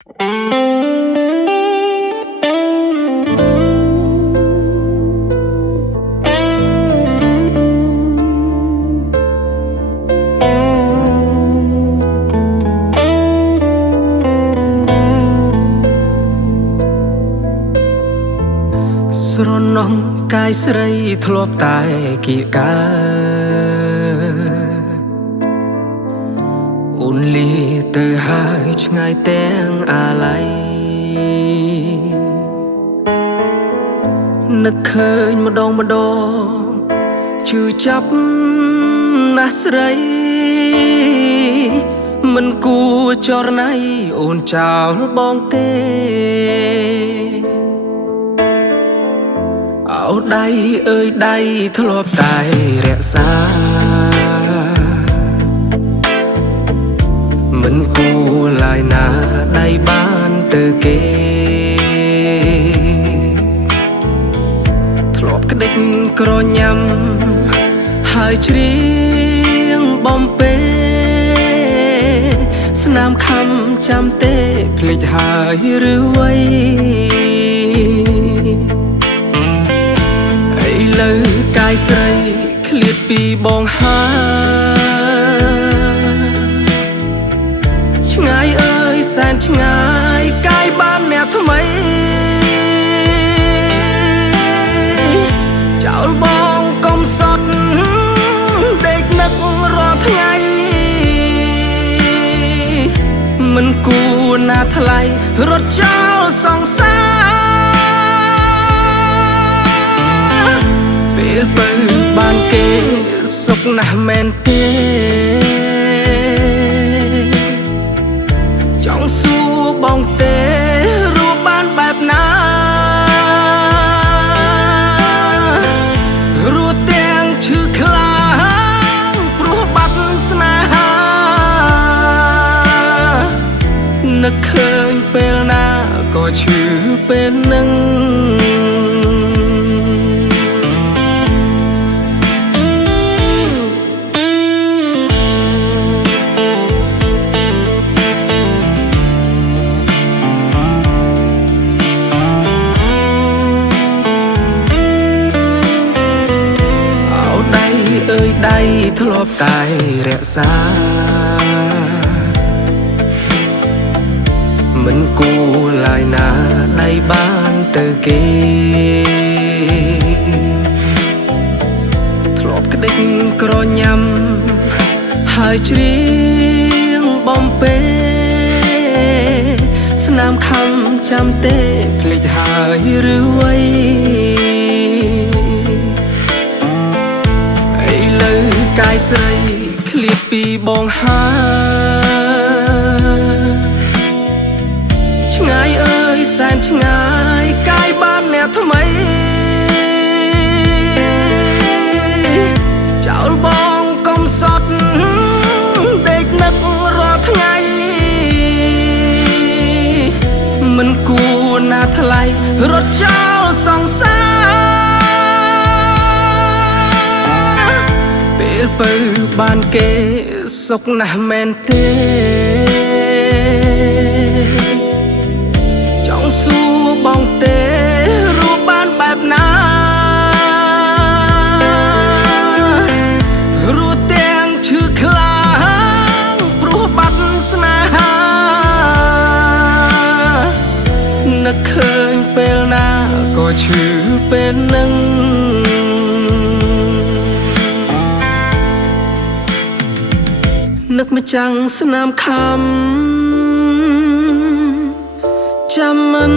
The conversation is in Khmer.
ស្រណំកាយស្រីធ្លាប់តែគៀកកាអូនលាទៅហើយឆ្ងាយទាំងអាឡ័យនឹកឃើញម្ដងឈឺចាប់ណាស់ស្រីមិនគួរចរណៃអូនចោលបងទេអោដៃអើយដៃធ្លាប់តែរក្សាមិនគួរឡើយណាដៃបានទៅគេធ្លាប់ក្ដិចក្រញ៉ាំហើយច្រៀងបំពេស្នាមខំចាំទេភ្លេចហើយឬវៃលើកាយស្រីឃ្លាតពីបងហើឆ្ងាយអើយសែនឆ្ងាយកាយបានអ្នកថ្មីចោលបងកុំសត់ដេកនឹករាល់ថ្ងៃមិនគួរណាថ្លៃរត់ចោលសង្សារពេលពៅបានគេសុខណាស់មែនទេចង់សួរបងទេរស់បានបែបណារស់ទាំងឈឺខ្លាំងព្រោះបាត់ស្នេហានឹកឃើញពេលណាក៏ឈឺពេលនឹងអើយដៃធ្លាប់តែរក្សាមិនគួរឡើយណាដៃបានទៅគេធ្លាប់ក្ដិចក្រញ៉ាំហើយច្រៀងបំពេស្នាមខំចាំទេភ្លេចហើយឬវៃកាយស្រីឃ្លាតពីបងហើឆ្ងាយអើយសែនឆ្ងាយកាយបានអ្នកថ្មីចោលបងកុំសត់ដេកនឹករាល់ថ្ងៃមិនគួរណាថ្លៃរត់ចោលសង្សារពេលពៅបានគេសុខណាស់មែនទេចង់សួរបងទេរស់បានបែបណារស់ទាំងឈឺខ្លាំងព្រោះបាត់ស្នេហានឹកឃើញពេលណាក៏ឈឺពេលនឹងនឹកម្ចាំងស្នាមខំចាំមិន